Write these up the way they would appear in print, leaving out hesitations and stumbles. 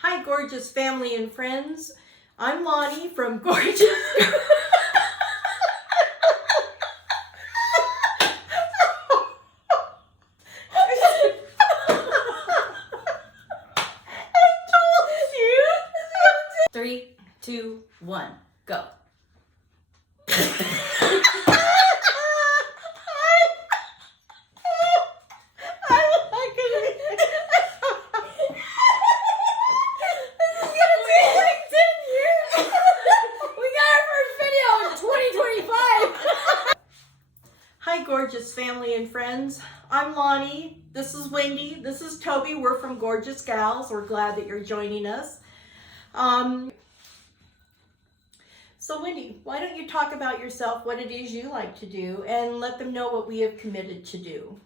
Hi, gorgeous family and friends. I'm Lonnie from Gourd-geous. Three, two, one, go. Hi, gorgeous family and friends. I'm Lonnie. This is Wendy. This is Toby. We're from Gourd-geous Gals. We're glad that you're joining us. So Wendy, why don't you talk about yourself, what it is you like to do, and let them know what we have committed to do.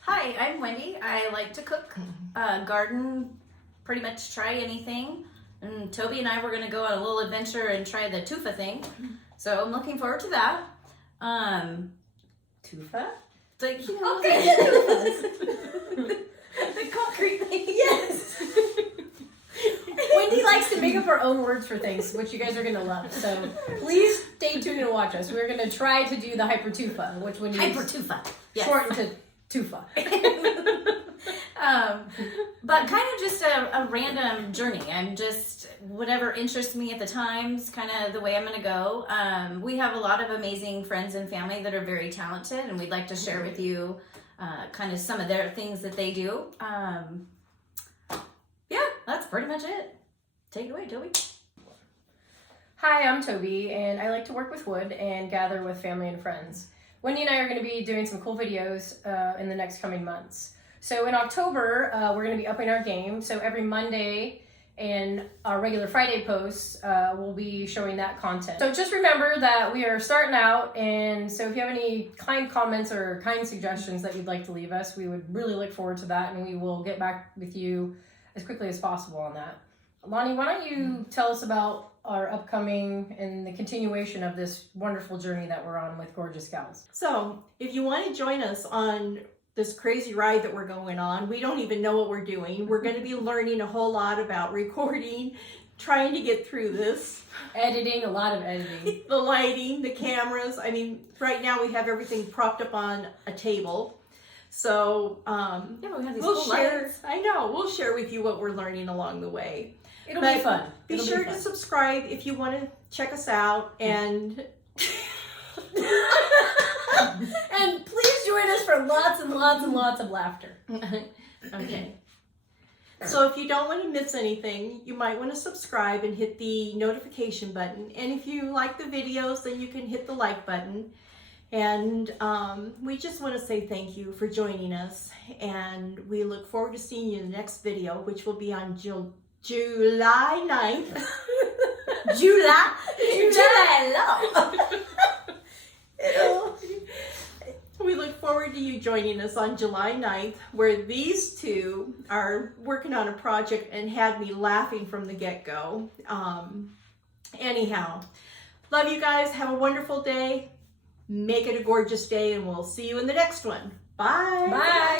Hi, I'm Wendy. I like to cook, garden, pretty much try anything. And Toby and I were going to go on a little adventure and try the tufa thing. So I'm looking forward to that. Tufa? Like, you know, Okay. the concrete thing. Yes. Wendy likes to make up her own words for things, which you guys are going to love. So please stay tuned and watch us. We're going to try to do the hyper-tufa, which when you Hyper-tufa. Yes. shorten to tufa. But kind of just a random journey. I'm just, whatever interests me at the time is kind of the way I'm going to go. We have a lot of amazing friends and family that are very talented, and we'd like to share with you kind of some of their things that they do. Yeah, that's pretty much it. Take it away, Toby. Hi, I'm Toby, and I like to work with wood and gather with family and friends. Wendy and I are going to be doing some cool videos in the next coming months. So in October, we're going to be upping our game. So every Monday and our regular Friday posts, we'll be showing that content. So just remember that we are starting out, and so if you have any kind comments or kind suggestions that you'd like to leave us, we would really look forward to that, and we will get back with you as quickly as possible on that. Lonnie, why don't you tell us about our upcoming and the continuation of this wonderful journey that we're on with Gourd-geous Gals. So if you want to join us on this crazy ride that we're going on, we don't even know what we're doing. We're going to be learning a whole lot about recording, trying to get through this. Editing, a lot of editing. The lighting, the cameras. I mean, right now we have everything propped up on a table. So Yeah, but we have these we'll cool share, lights. I know, we'll share with you what we're learning along the way. It'll But be fun. Be It'll sure fun. to subscribe if you want to check us out, and And please join us for lots and lots and lots of laughter. okay. So if you don't want to miss anything, you might want to subscribe and hit the notification button. And if you like the videos, then you can hit the like button. And we just want to say thank you for joining us. And we look forward to seeing you in the next video, which will be on July 9th. July. We look forward to you joining us on July 9th, where these two are working on a project and had me laughing from the get-go. Anyhow, love you guys. Have a wonderful day. Make it a gorgeous day, and we'll see you in the next one. Bye. Bye.